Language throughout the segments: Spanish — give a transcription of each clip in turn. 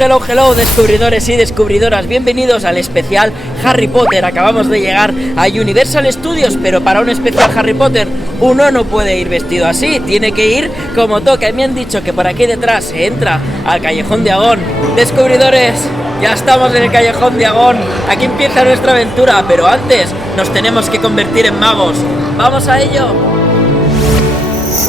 Hello, hello, descubridores y descubridoras, bienvenidos al especial Harry Potter. Acabamos de llegar a Universal Studios, pero para un especial Harry Potter uno no puede ir vestido así, tiene que ir como toca. Y me han dicho que por aquí detrás se entra al Callejón de Agón. Descubridores, ya estamos en el Callejón de Agón, aquí empieza nuestra aventura, pero antes nos tenemos que convertir en magos. ¡Vamos a ello!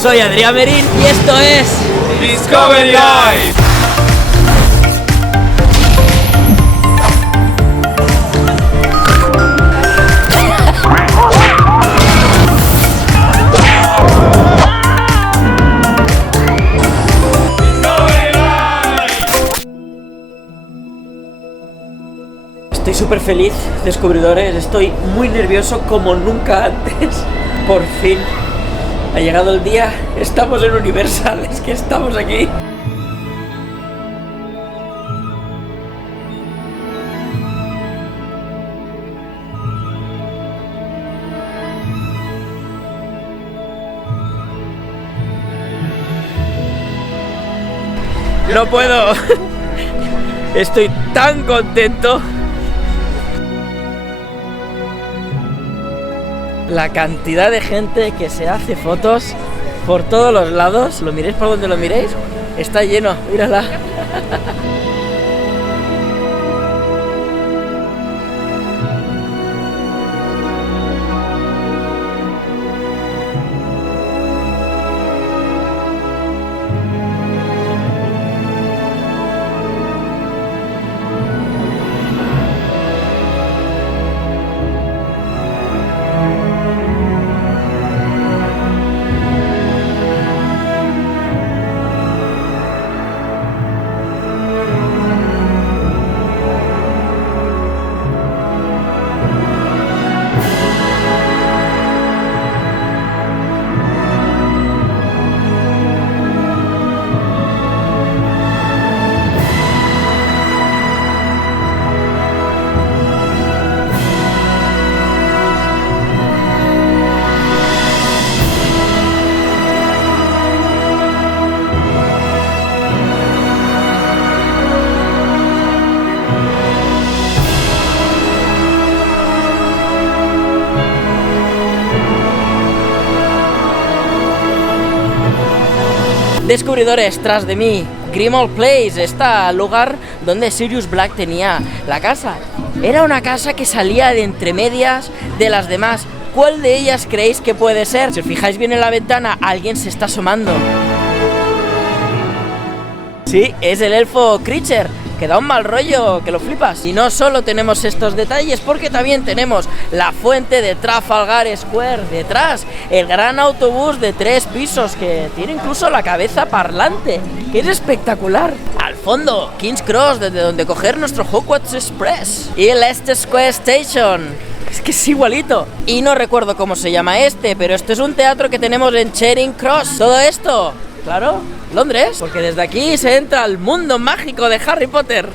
Soy Adrián Merín y esto es Discovery Eyes. Estoy súper feliz, descubridores, estoy muy nervioso como nunca antes. Por fin ha llegado el día, estamos en Universal, es que estamos aquí. No puedo, estoy tan contento. La cantidad de gente que se hace fotos por todos los lados, lo miréis por donde lo miréis, está lleno, mírala. Descubridores, tras de mí, Grimmauld Place, este lugar donde Sirius Black tenía la casa. Era una casa que salía de entre medias de las demás. ¿Cuál de ellas creéis que puede ser? Si os fijáis bien en la ventana, alguien se está asomando. Sí, es el elfo Kreacher, que da un mal rollo, que lo flipas. Y no solo tenemos estos detalles, porque también tenemos la fuente de Trafalgar Square detrás, el gran autobús de 3 pisos que tiene incluso la cabeza parlante, que es espectacular. Al fondo, King's Cross, desde donde coger nuestro Hogwarts Express. Y el Leicester Square Station. Es que es igualito. Y no recuerdo cómo se llama pero este es un teatro que tenemos en Charing Cross. Todo esto, claro, Londres, porque desde aquí se entra al mundo mágico de Harry Potter.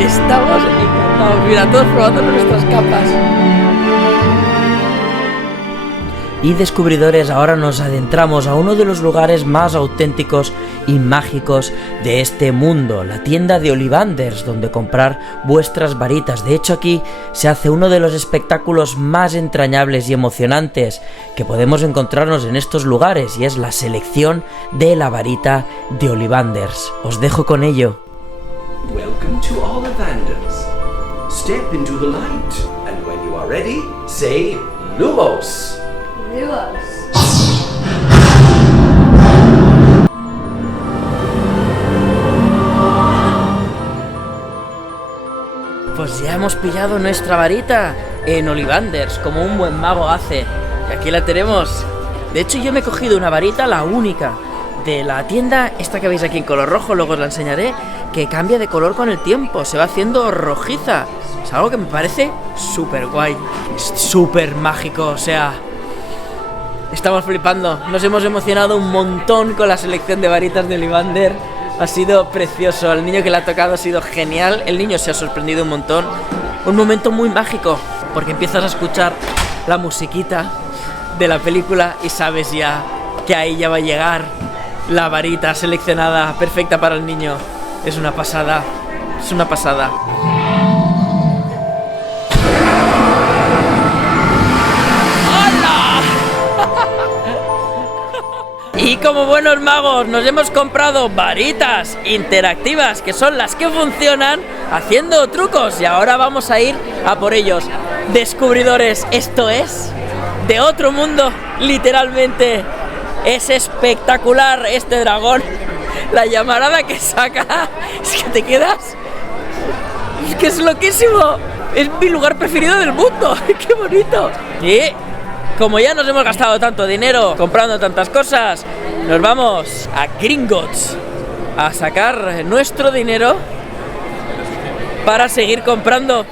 Estamos encantados, mira, todos probando nuestras capas. Y descubridores, ahora nos adentramos a uno de los lugares más auténticos y mágicos de este mundo, la tienda de Ollivanders, donde comprar vuestras varitas. De hecho, aquí se hace uno de los espectáculos más entrañables y emocionantes que podemos encontrarnos en estos lugares, y es la selección de la varita de Ollivanders. Os dejo con ello. Welcome to Ollivanders. Step into the light, and when you are ready, say Lumos. Lumos. hemos pillado nuestra varita en Ollivanders, como un buen mago hace. Y aquí la tenemos. De hecho, yo me he cogido una varita, la única de la tienda, esta que veis aquí en color rojo, luego os la enseñaré, que cambia de color con el tiempo, se va haciendo rojiza. Es algo que me parece súper guay, súper mágico, o sea, estamos flipando. Nos hemos emocionado un montón con la selección de varitas de Ollivander. Ha sido precioso, el niño que le ha tocado ha sido genial, el niño se ha sorprendido un montón. Un momento muy mágico, porque empiezas a escuchar la musiquita de la película y sabes ya que ahí ya va a llegar la varita seleccionada perfecta para el niño. Es una pasada, es una pasada. Y como buenos magos nos hemos comprado varitas interactivas, que son las que funcionan haciendo trucos, y ahora vamos a ir a por ellos. Descubridores, esto es de otro mundo, literalmente. Es espectacular este dragón. La llamarada que saca, es que te quedas, es que es loquísimo. Es mi lugar preferido del mundo. ¡Qué bonito! Y como ya nos hemos gastado tanto dinero comprando tantas cosas, nos vamos a Gringotts a sacar nuestro dinero para seguir comprando.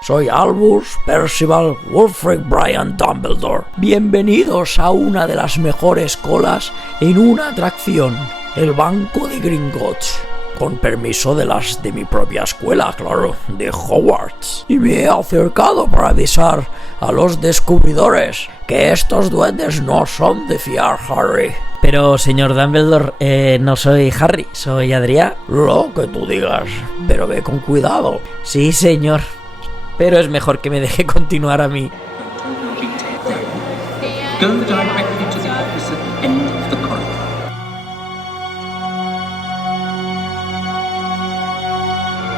Soy Albus Percival Wulfric Brian Dumbledore. Bienvenidos a una de las mejores colas en una atracción, el Banco de Gringotts. Con permiso de mi propia escuela, claro, de Hogwarts. Y me he acercado para avisar a los descubridores que estos duendes no son de fiar, Harry. Pero, señor Dumbledore, no soy Harry, soy Adrián. Lo que tú digas, pero ve con cuidado. Sí, señor. Pero es mejor que me deje continuar a mí. Go directly to the opposite end of the corridor.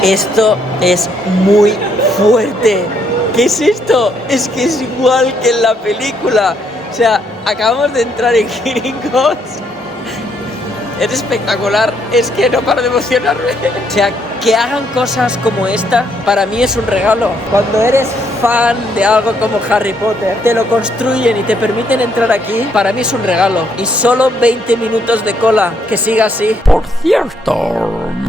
Esto es muy fuerte. ¿Qué es esto? Es que es igual que en la película. O sea, acabamos de entrar en Gringotts. Es espectacular, es que no paro de emocionarme. O sea, que hagan cosas como esta, para mí es un regalo. Cuando eres fan de algo como Harry Potter, te lo construyen y te permiten entrar aquí, para mí es un regalo. Y solo 20 minutos de cola, que siga así. Por cierto,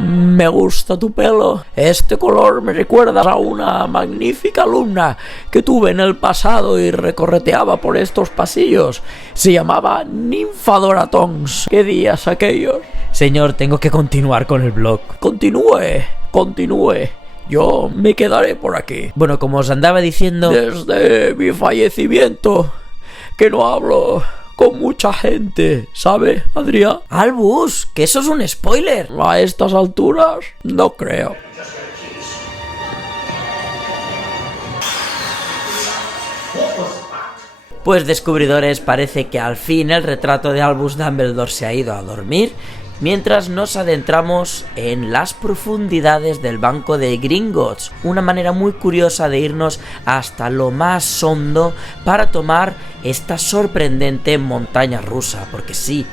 me gusta tu pelo. Este color me recuerda a una magnífica alumna que tuve en el pasado y recorreteaba por estos pasillos. Se llamaba Nymphadora Tonks. ¿Qué días aquellos? Señor, tengo que continuar con el blog. Continúe. Yo me quedaré por aquí. Bueno, como os andaba diciendo, desde mi fallecimiento, que no hablo con mucha gente, ¿sabe, Adrián? Albus, que eso es un spoiler. A estas alturas, no creo. Pues descubridores, parece que al fin el retrato de Albus Dumbledore se ha ido a dormir, mientras nos adentramos en las profundidades del Banco de Gringotts, una manera muy curiosa de irnos hasta lo más hondo para tomar esta sorprendente montaña rusa, porque sí,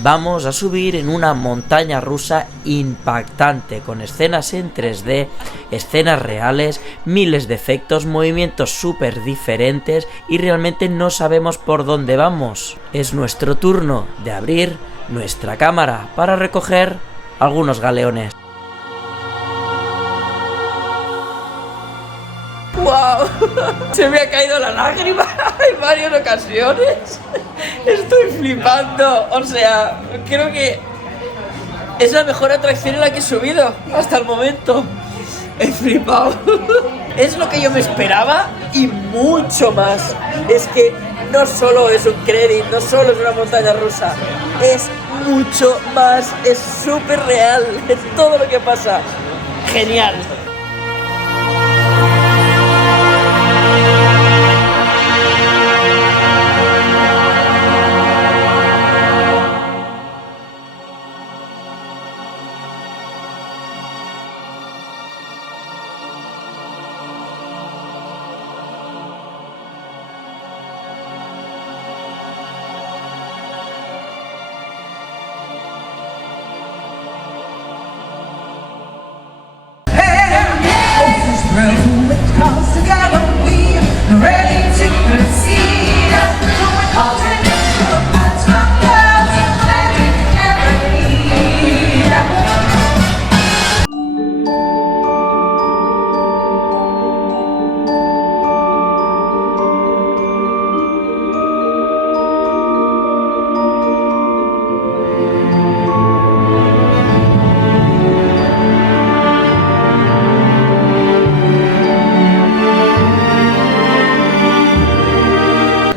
vamos a subir en una montaña rusa impactante, con escenas en 3D, escenas reales, miles de efectos, movimientos súper diferentes y realmente no sabemos por dónde vamos. Es nuestro turno de abrir nuestra cámara para recoger algunos galeones. ¡Wow! Se me ha caído la lágrima en varias ocasiones. Estoy flipando. O sea, creo que es la mejor atracción en la que he subido hasta el momento. He flipado. Es lo que yo me esperaba y mucho más. Es que no solo es un credit, no solo es una montaña rusa, es mucho más, es súper real, es todo lo que pasa. Genial.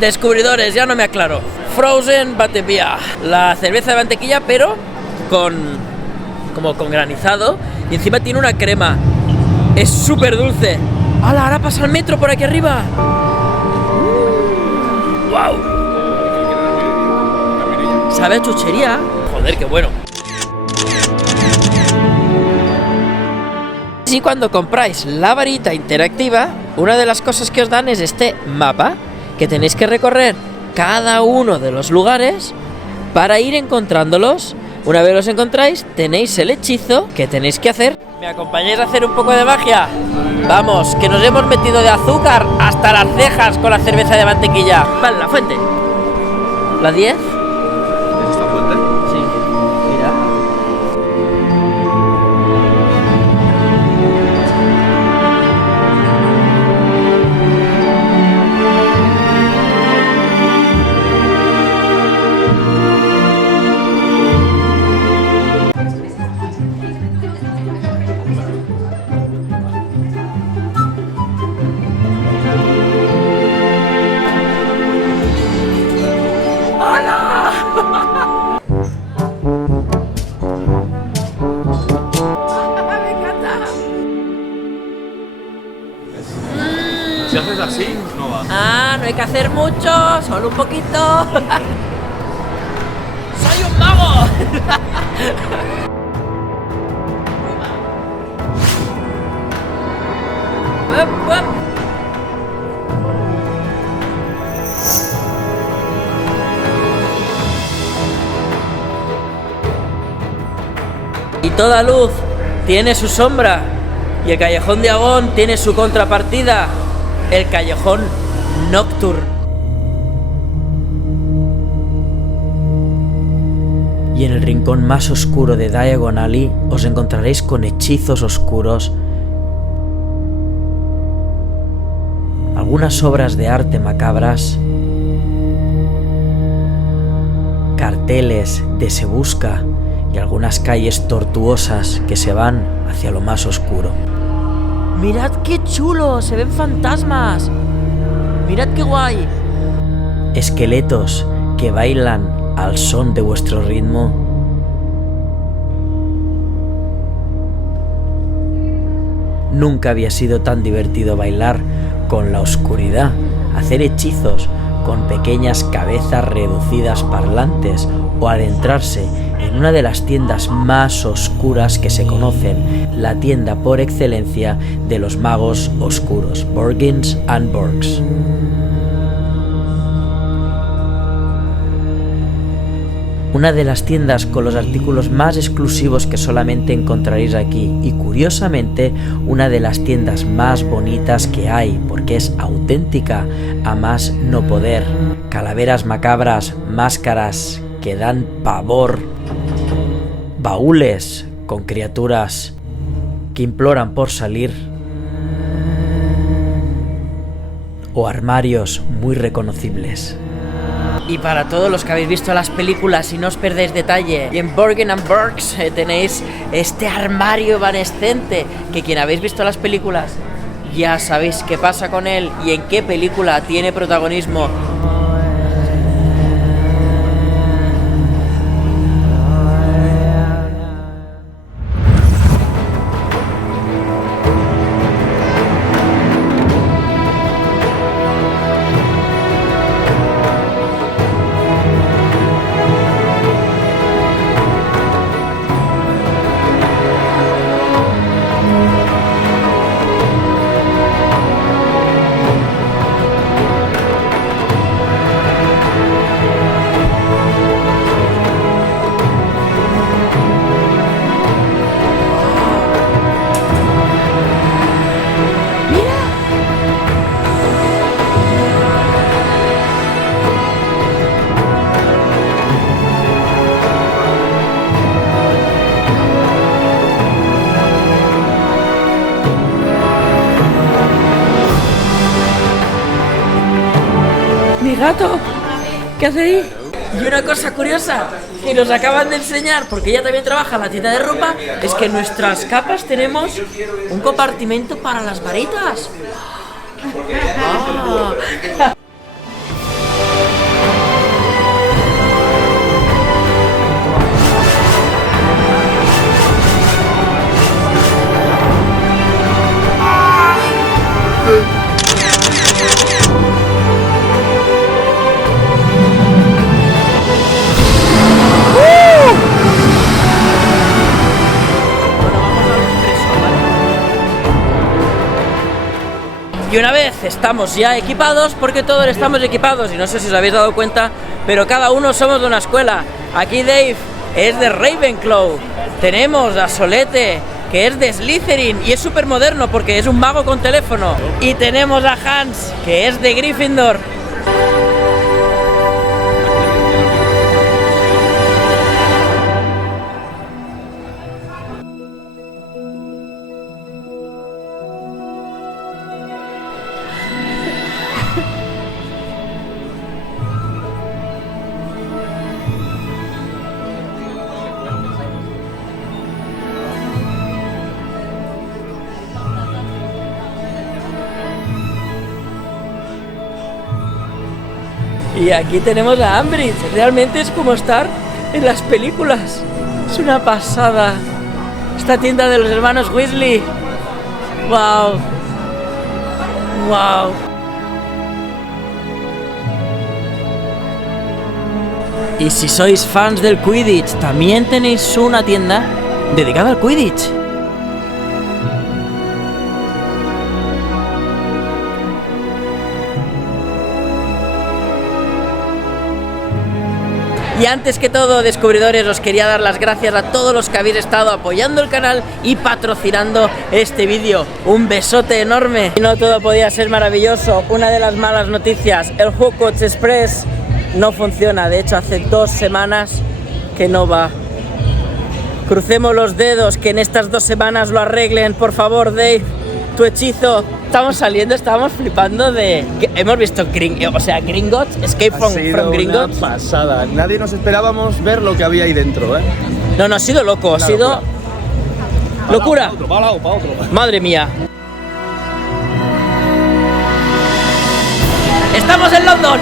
Descubridores, ya no me aclaro. Frozen Batavia, la cerveza de mantequilla, pero como con granizado, y encima tiene una crema. Es súper dulce. ¡Hala! Ahora pasa el metro por aquí arriba. ¡Wow! ¿Sabe a chuchería? Joder, qué bueno. Y cuando compráis la varita interactiva, una de las cosas que os dan es este mapa, que tenéis que recorrer cada uno de los lugares para ir encontrándolos. Una vez los encontráis, tenéis el hechizo que tenéis que hacer. ¿Me acompañáis a hacer un poco de magia? Vamos, que nos hemos metido de azúcar hasta las cejas con la cerveza de mantequilla. Vale, la fuente. ¿La 10? ¿Es esta fuente? Sí. Mira. Si haces así, no va. Ah, no hay que hacer mucho, solo un poquito. ¡Soy un mago! ¡Up, up! Y toda luz tiene su sombra, y el Callejón de Agón tiene su contrapartida, el Callejón Nocturne. Y en el rincón más oscuro de Diagon Alley os encontraréis con hechizos oscuros, algunas obras de arte macabras, carteles de se busca y algunas calles tortuosas que se van hacia lo más oscuro. ¡Mirad qué chulo! ¡Se ven fantasmas! ¡Mirad qué guay! Esqueletos que bailan al son de vuestro ritmo. Nunca había sido tan divertido bailar con la oscuridad, hacer hechizos con pequeñas cabezas reducidas parlantes o adentrarse en una de las tiendas más oscuras que se conocen, la tienda por excelencia de los magos oscuros, Borgins and Borgs. Una de las tiendas con los artículos más exclusivos que solamente encontraréis aquí, y curiosamente una de las tiendas más bonitas que hay, porque es auténtica a más no poder. Calaveras macabras, máscaras que dan pavor, baúles con criaturas que imploran por salir, o armarios muy reconocibles. Y para todos los que habéis visto las películas y no os perdéis detalle, y en Borgins and Borgs tenéis este armario evanescente, que quien habéis visto las películas ya sabéis qué pasa con él y en qué película tiene protagonismo. Gato, ¿qué hace ahí? Y una cosa curiosa que nos acaban de enseñar, porque ella también trabaja en la tienda de ropa, es que en nuestras capas tenemos un compartimento para las varitas. Ah. Y una vez estamos ya equipados, porque todos estamos equipados, y no sé si os habéis dado cuenta, pero cada uno somos de una escuela. Aquí Dave es de Ravenclaw, tenemos a Solete, que es de Slytherin, y es súper moderno porque es un mago con teléfono. Y tenemos a Hans, que es de Gryffindor. Y aquí tenemos a Umbridge, realmente es como estar en las películas, es una pasada. Esta tienda de los hermanos Weasley, wow, wow. Y si sois fans del Quidditch, también tenéis una tienda dedicada al Quidditch. Y antes que todo, descubridores, os quería dar las gracias a todos los que habéis estado apoyando el canal y patrocinando este vídeo. Un besote enorme. Y no todo podía ser maravilloso. Una de las malas noticias, el Hogwarts Express no funciona. De hecho, hace 2 semanas que no va. Crucemos los dedos que en estas 2 semanas lo arreglen. Por favor, Dave, tu hechizo. Estamos saliendo, estábamos flipando de... Hemos visto Gringotts, Escape from Gringotts. Una pasada. Nadie nos esperábamos ver lo que había ahí dentro, ¿eh? No, ha sido loco, ha sido... ¡Locura! Pa' otro. ¡Madre mía! ¡Estamos en London!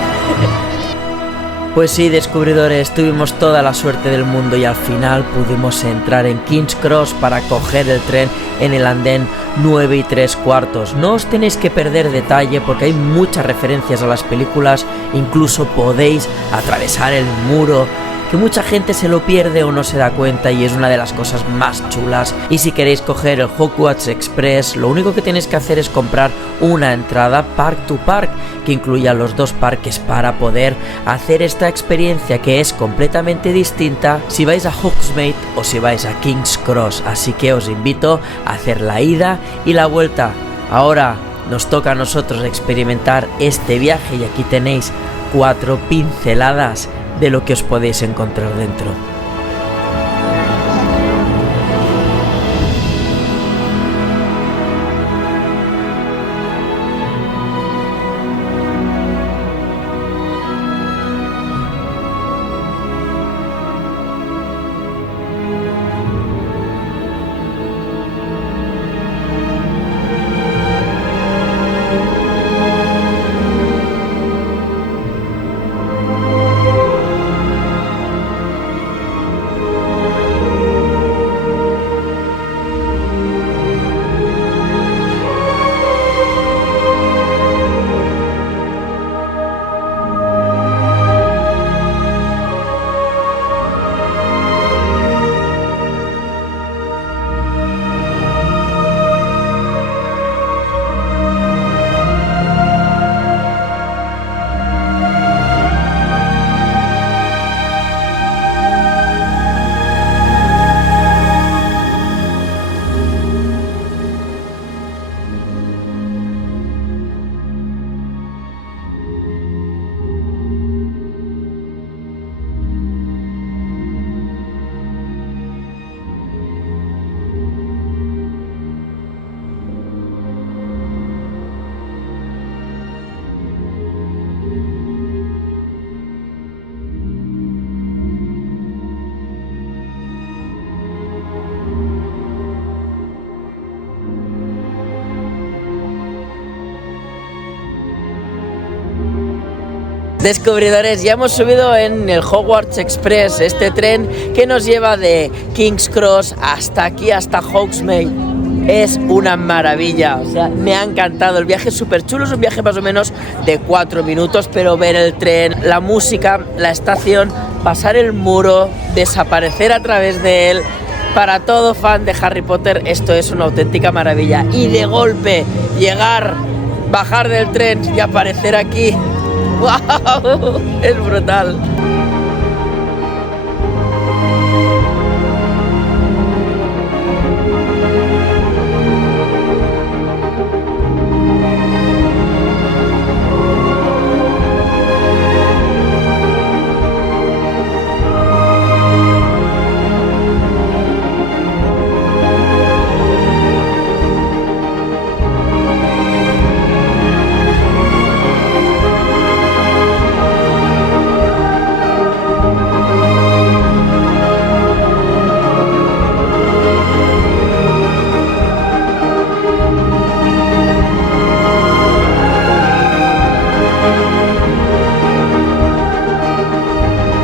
Pues sí, descubridores, tuvimos toda la suerte del mundo y al final pudimos entrar en King's Cross para coger el tren en el andén 9 3/4. No os tenéis que perder detalle porque hay muchas referencias a las películas, incluso podéis atravesar el muro, que mucha gente se lo pierde o no se da cuenta y es una de las cosas más chulas. Y si queréis coger el Hogwarts Express, lo único que tenéis que hacer es comprar una entrada Park to Park, que incluya los 2 parques para poder hacer esta experiencia que es completamente distinta si vais a Hogsmeade o si vais a King's Cross. Así que os invito a hacer la ida y la vuelta. Ahora nos toca a nosotros experimentar este viaje y aquí tenéis 4 pinceladas de lo que os podéis encontrar dentro. Descubridores, ya hemos subido en el Hogwarts Express, este tren que nos lleva de King's Cross hasta aquí, hasta Hogsmeade. Es una maravilla, o sea, me ha encantado. El viaje es súper chulo, es un viaje más o menos de 4 minutos, pero ver el tren, la música, la estación, pasar el muro, desaparecer a través de él, para todo fan de Harry Potter esto es una auténtica maravilla. Y de golpe llegar bajar del tren y aparecer aquí. ¡Wow! Es brutal.